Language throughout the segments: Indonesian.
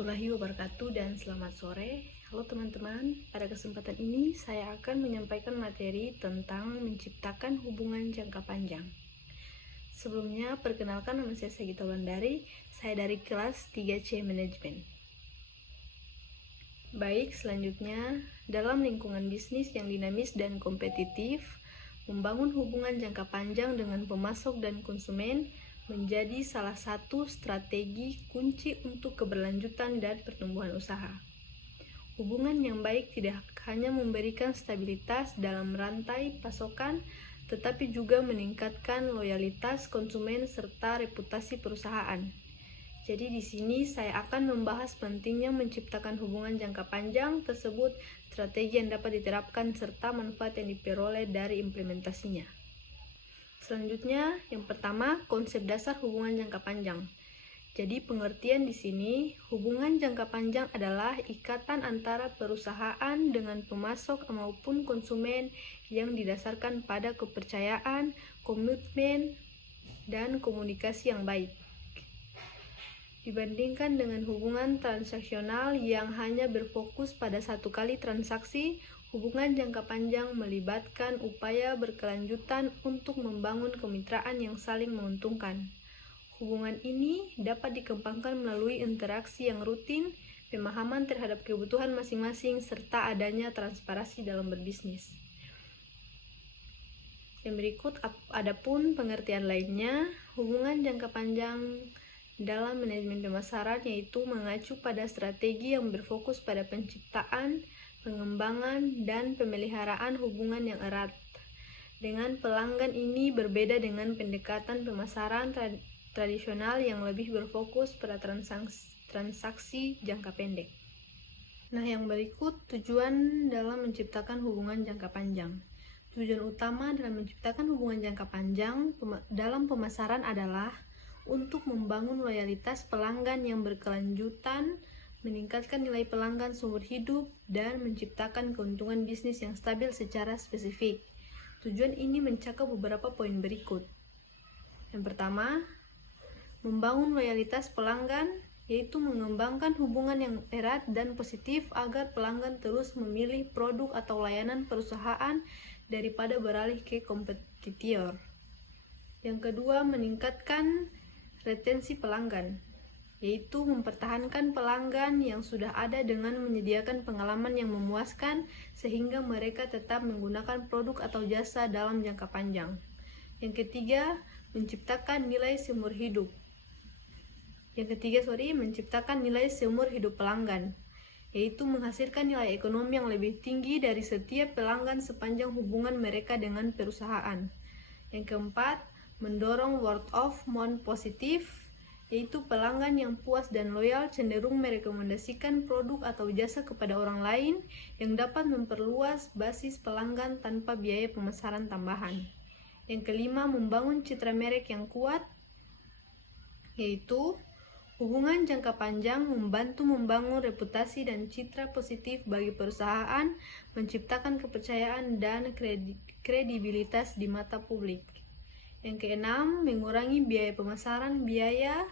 warahmatullahi wabarakatuh dan selamat sore. Halo teman-teman, pada kesempatan ini saya akan menyampaikan materi tentang menciptakan hubungan jangka panjang. Sebelumnya, perkenalkan nama saya Sagita Wulandari, saya dari kelas 3C Manajemen. Baik, selanjutnya, dalam lingkungan bisnis yang dinamis dan kompetitif, membangun hubungan jangka panjang dengan pemasok dan konsumen menjadi salah satu strategi kunci untuk keberlanjutan dan pertumbuhan usaha. Hubungan yang baik tidak hanya memberikan stabilitas dalam rantai pasokan, tetapi juga meningkatkan loyalitas konsumen serta reputasi perusahaan. Jadi di sini saya akan membahas pentingnya menciptakan hubungan jangka panjang tersebut, strategi yang dapat diterapkan serta manfaat yang diperoleh dari implementasinya. Selanjutnya, yang pertama, konsep dasar hubungan jangka panjang. Jadi pengertian di sini, hubungan jangka panjang adalah ikatan antara perusahaan dengan pemasok maupun konsumen yang didasarkan pada kepercayaan, komitmen, dan komunikasi yang baik. Dibandingkan dengan hubungan transaksional yang hanya berfokus pada satu kali transaksi, hubungan jangka panjang melibatkan upaya berkelanjutan untuk membangun kemitraan yang saling menguntungkan. Hubungan ini dapat dikembangkan melalui interaksi yang rutin, pemahaman terhadap kebutuhan masing-masing, serta adanya transparansi dalam berbisnis. Yang berikut adapun pengertian lainnya, hubungan jangka panjang dalam manajemen pemasaran yaitu mengacu pada strategi yang berfokus pada penciptaan, pengembangan, dan pemeliharaan hubungan yang erat. Dengan pelanggan ini berbeda dengan pendekatan pemasaran tradisional yang lebih berfokus pada transaksi jangka pendek. Nah, yang berikut tujuan dalam menciptakan hubungan jangka panjang. Tujuan utama dalam menciptakan hubungan jangka panjang dalam pemasaran adalah untuk membangun loyalitas pelanggan yang berkelanjutan, meningkatkan nilai pelanggan seumur hidup, dan menciptakan keuntungan bisnis yang stabil secara spesifik. Tujuan ini mencakup beberapa poin berikut. Yang pertama, membangun loyalitas pelanggan, yaitu mengembangkan hubungan yang erat dan positif agar pelanggan terus memilih produk atau layanan perusahaan daripada beralih ke kompetitor. Yang kedua, meningkatkan retensi pelanggan, yaitu mempertahankan pelanggan yang sudah ada dengan menyediakan pengalaman yang memuaskan sehingga mereka tetap menggunakan produk atau jasa dalam jangka panjang. Yang ketiga, menciptakan nilai seumur hidup. Menciptakan nilai seumur hidup pelanggan, yaitu menghasilkan nilai ekonomi yang lebih tinggi dari setiap pelanggan sepanjang hubungan mereka dengan perusahaan. Yang keempat, mendorong word of mouth positif, yaitu pelanggan yang puas dan loyal cenderung merekomendasikan produk atau jasa kepada orang lain yang dapat memperluas basis pelanggan tanpa biaya pemasaran tambahan. Yang kelima, membangun citra merek yang kuat, yaitu hubungan jangka panjang membantu membangun reputasi dan citra positif bagi perusahaan, menciptakan kepercayaan dan kredibilitas di mata publik. Yang keenam, mengurangi biaya pemasaran. Biaya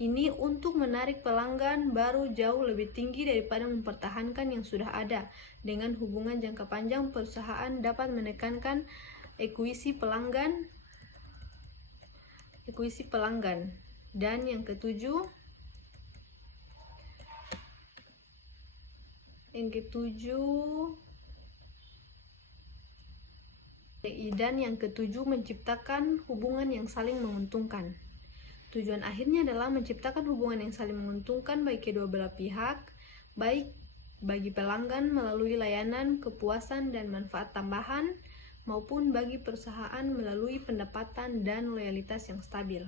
ini untuk menarik pelanggan baru jauh lebih tinggi daripada mempertahankan yang sudah ada. Dengan hubungan jangka panjang, perusahaan dapat menekankan ekuisi pelanggan. Dan yang ketujuh, menciptakan hubungan yang saling menguntungkan. Tujuan akhirnya adalah menciptakan hubungan yang saling menguntungkan bagi kedua belah pihak, baik bagi pelanggan melalui layanan, kepuasan, dan manfaat tambahan, maupun bagi perusahaan melalui pendapatan dan loyalitas yang stabil.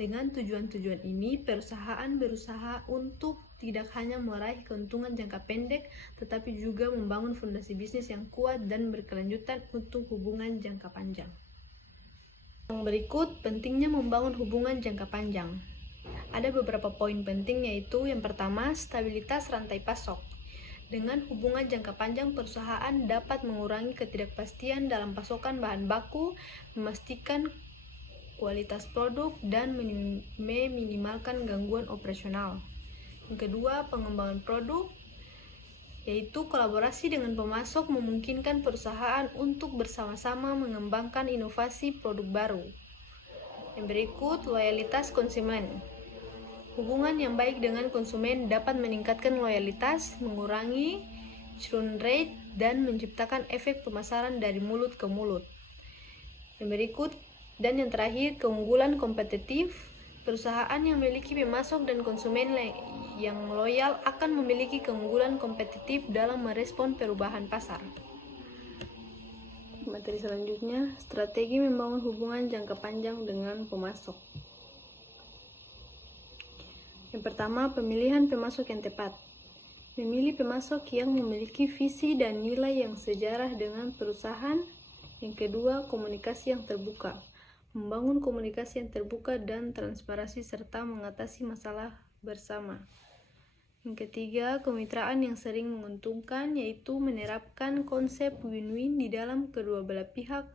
Dengan tujuan-tujuan ini, perusahaan berusaha untuk tidak hanya meraih keuntungan jangka pendek, tetapi juga membangun fondasi bisnis yang kuat dan berkelanjutan untuk hubungan jangka panjang. Yang berikut, pentingnya membangun hubungan jangka panjang. Ada beberapa poin penting, yaitu yang pertama, stabilitas rantai pasok. Dengan hubungan jangka panjang, perusahaan dapat mengurangi ketidakpastian dalam pasokan bahan baku, memastikan kualitas produk, dan meminimalkan gangguan operasional. Yang kedua, pengembangan produk, yaitu kolaborasi dengan pemasok memungkinkan perusahaan untuk bersama-sama mengembangkan inovasi produk baru. Yang berikut, loyalitas konsumen. Hubungan yang baik dengan konsumen dapat meningkatkan loyalitas, mengurangi churn rate, dan menciptakan efek pemasaran dari mulut ke mulut. Yang berikut dan yang terakhir, keunggulan kompetitif. Perusahaan yang memiliki pemasok dan konsumen yang loyal akan memiliki keunggulan kompetitif dalam merespon perubahan pasar. Materi selanjutnya, strategi membangun hubungan jangka panjang dengan pemasok. Yang pertama, pemilihan pemasok yang tepat. Memilih pemasok yang memiliki visi dan nilai yang sejarah dengan perusahaan. Yang kedua, komunikasi yang terbuka. Membangun komunikasi yang terbuka dan transparansi serta mengatasi masalah bersama. Yang ketiga, kemitraan yang sering menguntungkan, yaitu menerapkan konsep win-win di dalam kedua belah pihak,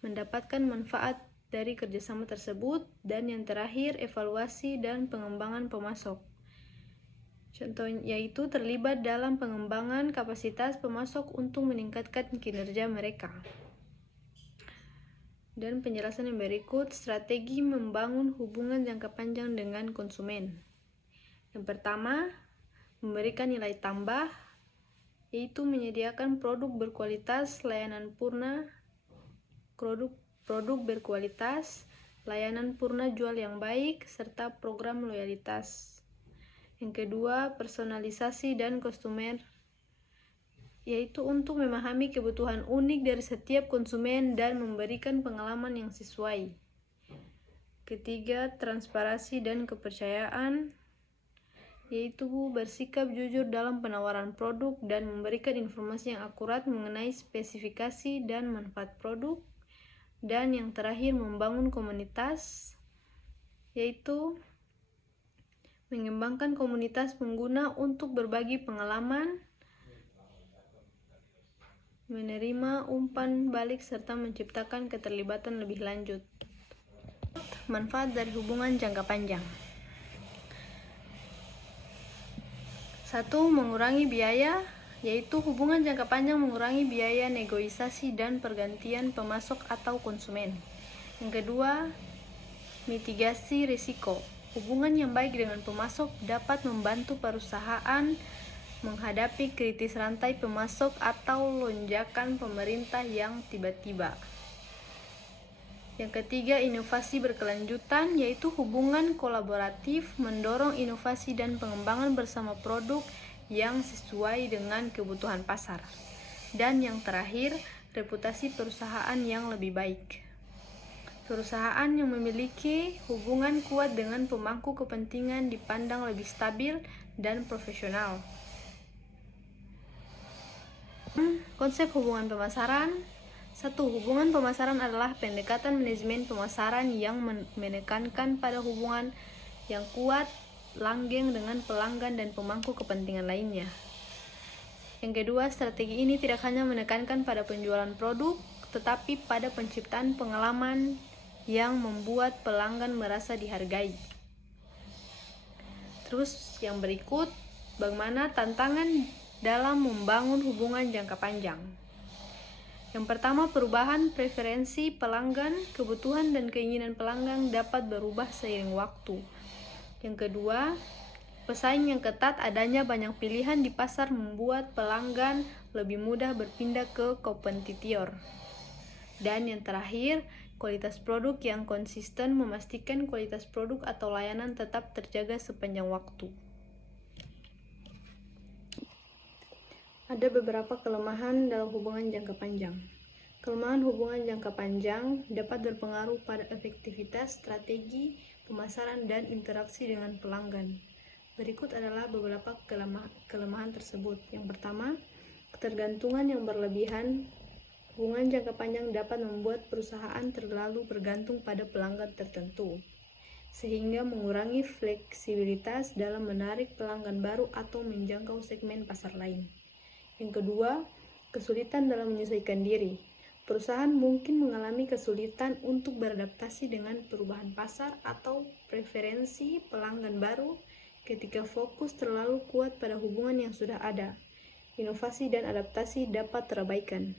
mendapatkan manfaat dari kerjasama tersebut. Dan yang terakhir, evaluasi dan pengembangan pemasok. Contohnya yaitu terlibat dalam pengembangan kapasitas pemasok untuk meningkatkan kinerja mereka. Dan penjelasan yang berikut, strategi membangun hubungan jangka panjang dengan konsumen. Yang pertama, memberikan nilai tambah, yaitu menyediakan produk berkualitas, layanan purna, produk berkualitas, layanan purna jual yang baik, serta program loyalitas. Yang kedua, personalisasi dan customer, yaitu untuk memahami kebutuhan unik dari setiap konsumen dan memberikan pengalaman yang sesuai. Ketiga, transparansi dan kepercayaan, yaitu bersikap jujur dalam penawaran produk dan memberikan informasi yang akurat mengenai spesifikasi dan manfaat produk. Dan yang terakhir, membangun komunitas, yaitu mengembangkan komunitas pengguna untuk berbagi pengalaman, menerima umpan balik, serta menciptakan keterlibatan lebih lanjut. Manfaat dari hubungan jangka panjang. 1. Mengurangi biaya, yaitu hubungan jangka panjang mengurangi biaya negosiasi dan pergantian pemasok atau konsumen. Yang kedua, mitigasi risiko. Hubungan yang baik dengan pemasok dapat membantu perusahaan menghadapi kritis rantai pemasok atau lonjakan pemerintah yang tiba-tiba. Yang ketiga, inovasi berkelanjutan, yaitu hubungan kolaboratif mendorong inovasi dan pengembangan bersama produk yang sesuai dengan kebutuhan pasar. Dan yang terakhir, reputasi perusahaan yang lebih baik. Perusahaan yang memiliki hubungan kuat dengan pemangku kepentingan dipandang lebih stabil dan profesional. Konsep hubungan pemasaran. 1. Hubungan pemasaran adalah pendekatan manajemen pemasaran yang menekankan pada hubungan yang kuat, langgeng dengan pelanggan dan pemangku kepentingan lainnya. Yang kedua, strategi ini tidak hanya menekankan pada penjualan produk, tetapi pada penciptaan pengalaman yang membuat pelanggan merasa dihargai. Terus yang berikut, bagaimana tantangan dalam membangun hubungan jangka panjang. Yang pertama, perubahan preferensi pelanggan, kebutuhan dan keinginan pelanggan dapat berubah seiring waktu. Yang kedua, pesaing yang ketat, adanya banyak pilihan di pasar membuat pelanggan lebih mudah berpindah ke kompetitor. Dan yang terakhir, kualitas produk yang konsisten memastikan kualitas produk atau layanan tetap terjaga sepanjang waktu. Ada beberapa kelemahan dalam hubungan jangka panjang. Kelemahan hubungan jangka panjang dapat berpengaruh pada efektivitas strategi pemasaran dan interaksi dengan pelanggan. Berikut adalah beberapa kelemahan tersebut. Yang pertama, ketergantungan yang berlebihan. Hubungan jangka panjang dapat membuat perusahaan terlalu bergantung pada pelanggan tertentu, sehingga mengurangi fleksibilitas dalam menarik pelanggan baru atau menjangkau segmen pasar lain. Yang kedua, kesulitan dalam menyesuaikan diri. Perusahaan mungkin mengalami kesulitan untuk beradaptasi dengan perubahan pasar atau preferensi pelanggan baru Ketika fokus terlalu kuat pada hubungan yang sudah ada, inovasi dan adaptasi dapat terabaikan.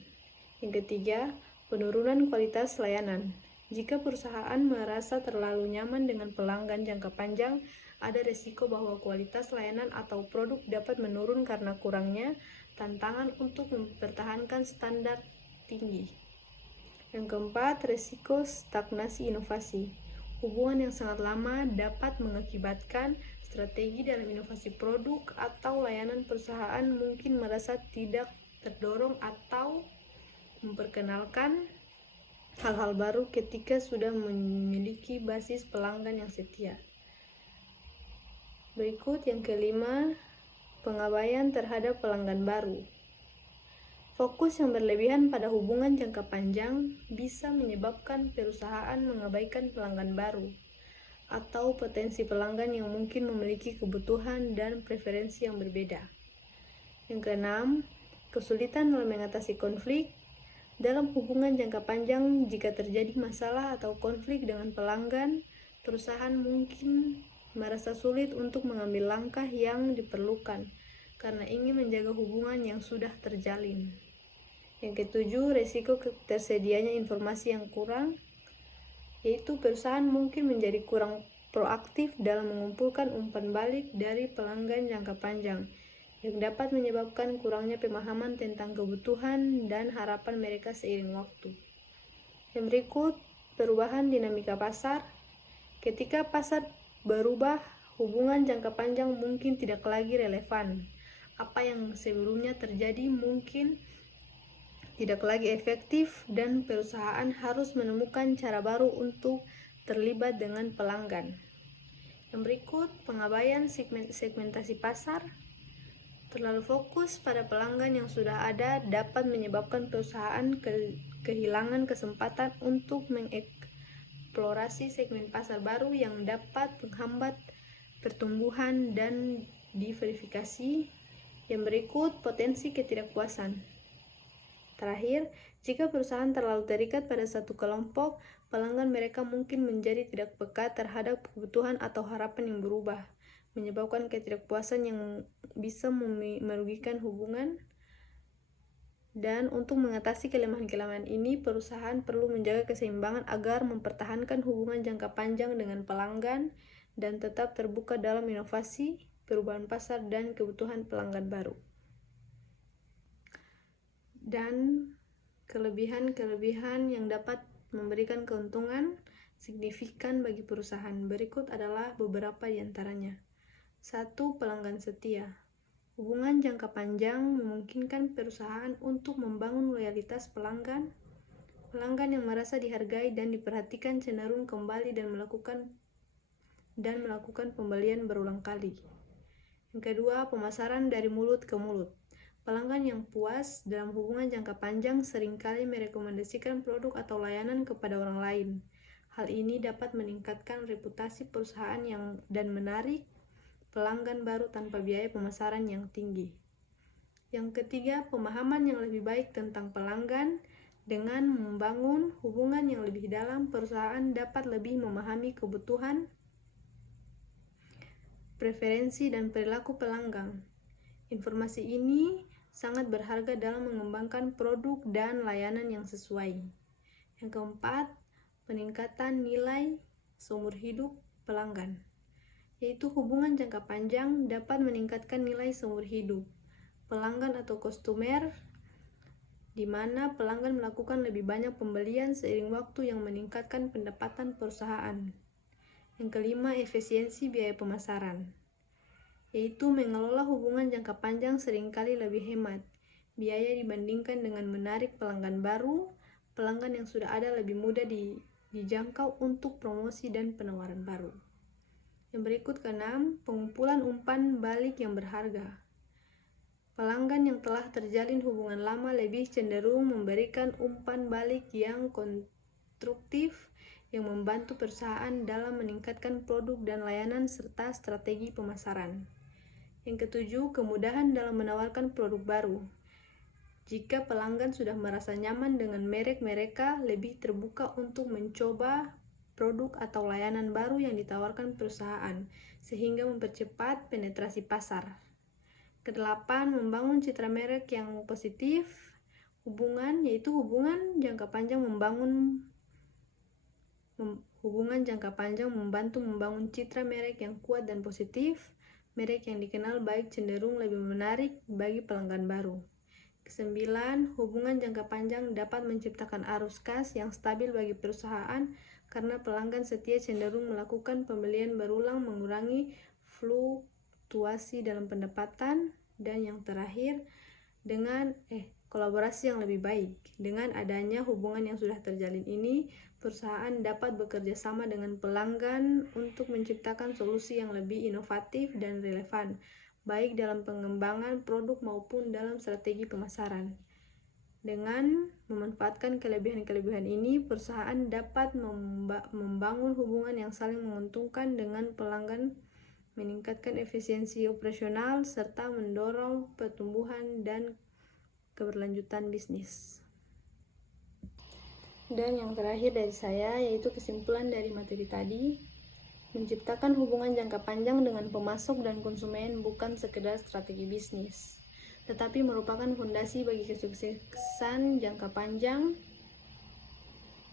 Yang ketiga, penurunan kualitas layanan. Jika perusahaan merasa terlalu nyaman dengan pelanggan jangka panjang, ada resiko bahwa kualitas layanan atau produk dapat menurun karena kurangnya tantangan untuk mempertahankan standar tinggi. Yang keempat, resiko stagnasi inovasi. Hubungan yang sangat lama dapat mengakibatkan strategi dalam inovasi produk atau layanan perusahaan mungkin merasa tidak terdorong atau memperkenalkan hal-hal baru ketika sudah memiliki basis pelanggan yang setia. Berikut yang kelima, pengabaian terhadap pelanggan baru. Fokus yang berlebihan pada hubungan jangka panjang bisa menyebabkan perusahaan mengabaikan pelanggan baru atau potensi pelanggan yang mungkin memiliki kebutuhan dan preferensi yang berbeda. Yang keenam, kesulitan dalam mengatasi konflik. Dalam hubungan jangka panjang, jika terjadi masalah atau konflik dengan pelanggan, perusahaan mungkin merasa sulit untuk mengambil langkah yang diperlukan karena ingin menjaga hubungan yang sudah terjalin. Yang ketujuh, resiko tersedianya informasi yang kurang, yaitu perusahaan mungkin menjadi kurang proaktif dalam mengumpulkan umpan balik dari pelanggan jangka panjang, yang dapat menyebabkan kurangnya pemahaman tentang kebutuhan dan harapan mereka seiring waktu. Yang berikut, perubahan dinamika pasar. Ketika pasar berubah, hubungan jangka panjang mungkin tidak lagi relevan. Apa yang sebelumnya terjadi mungkin tidak lagi efektif dan perusahaan harus menemukan cara baru untuk terlibat dengan pelanggan. Yang berikut, pengabaian segmentasi pasar. Terlalu fokus pada pelanggan yang sudah ada dapat menyebabkan perusahaan kehilangan kesempatan untuk mengeksplorasi segmen pasar baru yang dapat menghambat pertumbuhan dan diversifikasi. Yang berikut, potensi ketidakpuasan. Terakhir, jika perusahaan terlalu terikat pada satu kelompok, pelanggan mereka mungkin menjadi tidak peka terhadap kebutuhan atau harapan yang berubah, menyebabkan ketidakpuasan yang bisa merugikan hubungan. Dan untuk mengatasi kelemahan-kelemahan ini, perusahaan perlu menjaga keseimbangan agar mempertahankan hubungan jangka panjang dengan pelanggan dan tetap terbuka dalam inovasi, perubahan pasar, dan kebutuhan pelanggan baru. Dan kelebihan-kelebihan yang dapat memberikan keuntungan signifikan bagi perusahaan. Berikut adalah beberapa di antaranya. 1. Pelanggan setia. Hubungan jangka panjang memungkinkan perusahaan untuk membangun loyalitas pelanggan. Pelanggan yang merasa dihargai dan diperhatikan cenderung kembali dan melakukan pembelian berulang kali. Yang kedua, pemasaran dari mulut ke mulut. Pelanggan yang puas dalam hubungan jangka panjang seringkali merekomendasikan produk atau layanan kepada orang lain. Hal ini dapat meningkatkan reputasi perusahaan dan menarik pelanggan baru tanpa biaya pemasaran yang tinggi. Yang ketiga, pemahaman yang lebih baik tentang pelanggan. Dengan membangun hubungan yang lebih dalam, perusahaan dapat lebih memahami kebutuhan, preferensi, dan perilaku pelanggan. Informasi ini sangat berharga dalam mengembangkan produk dan layanan yang sesuai. Yang keempat, peningkatan nilai seumur hidup pelanggan, yaitu hubungan jangka panjang dapat meningkatkan nilai seumur hidup pelanggan atau customer, di mana pelanggan melakukan lebih banyak pembelian seiring waktu yang meningkatkan pendapatan perusahaan. Yang kelima, efisiensi biaya pemasaran, yaitu mengelola hubungan jangka panjang seringkali lebih hemat biaya dibandingkan dengan menarik pelanggan baru. Pelanggan yang sudah ada lebih mudah dijangkau untuk promosi dan penawaran baru. Yang berikut keenam, pengumpulan umpan balik yang berharga. Pelanggan yang telah terjalin hubungan lama lebih cenderung memberikan umpan balik yang konstruktif yang membantu perusahaan dalam meningkatkan produk dan layanan serta strategi pemasaran. Yang ketujuh, kemudahan dalam menawarkan produk baru. Jika pelanggan sudah merasa nyaman dengan merek mereka, lebih terbuka untuk mencoba produk atau layanan baru yang ditawarkan perusahaan, sehingga mempercepat penetrasi pasar. Kedelapan, membangun citra merek yang positif. Hubungan, yaitu hubungan jangka panjang membantu membangun citra merek yang kuat dan positif. Merek yang dikenal baik cenderung lebih menarik bagi pelanggan baru. Kesembilan, hubungan jangka panjang dapat menciptakan arus kas yang stabil bagi perusahaan karena pelanggan setia cenderung melakukan pembelian berulang, mengurangi fluktuasi dalam pendapatan. Dan yang terakhir, dengan kolaborasi yang lebih baik. Dengan adanya hubungan yang sudah terjalin ini, perusahaan dapat bekerja sama dengan pelanggan untuk menciptakan solusi yang lebih inovatif dan relevan, baik dalam pengembangan produk maupun dalam strategi pemasaran. Dengan memanfaatkan kelebihan-kelebihan ini, perusahaan dapat membangun hubungan yang saling menguntungkan dengan pelanggan, meningkatkan efisiensi operasional, serta mendorong pertumbuhan dan keberlanjutan bisnis. Dan yang terakhir dari saya, yaitu kesimpulan dari materi tadi, menciptakan hubungan jangka panjang dengan pemasok dan konsumen bukan sekedar strategi bisnis, tetapi merupakan fondasi bagi kesuksesan jangka panjang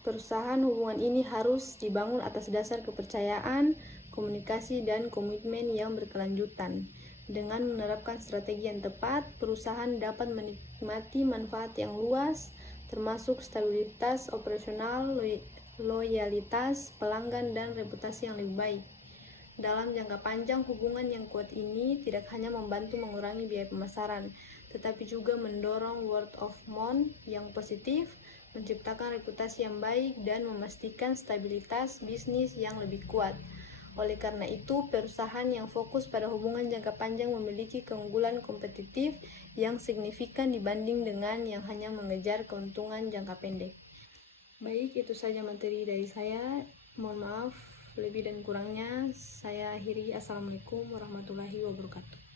perusahaan. Hubungan ini harus dibangun atas dasar kepercayaan, komunikasi, dan komitmen yang berkelanjutan. Dengan menerapkan strategi yang tepat, perusahaan dapat menikmati manfaat yang luas, termasuk stabilitas operasional, loyalitas pelanggan, dan reputasi yang lebih baik. Dalam jangka panjang, hubungan yang kuat ini tidak hanya membantu mengurangi biaya pemasaran, tetapi juga mendorong word of mouth yang positif, menciptakan reputasi yang baik, dan memastikan stabilitas bisnis yang lebih kuat. Oleh karena itu, perusahaan yang fokus pada hubungan jangka panjang memiliki keunggulan kompetitif yang signifikan dibanding dengan yang hanya mengejar keuntungan jangka pendek. Baik, itu saja materi dari saya. Mohon maaf lebih dan kurangnya. Saya akhiri. Assalamualaikum warahmatullahi wabarakatuh.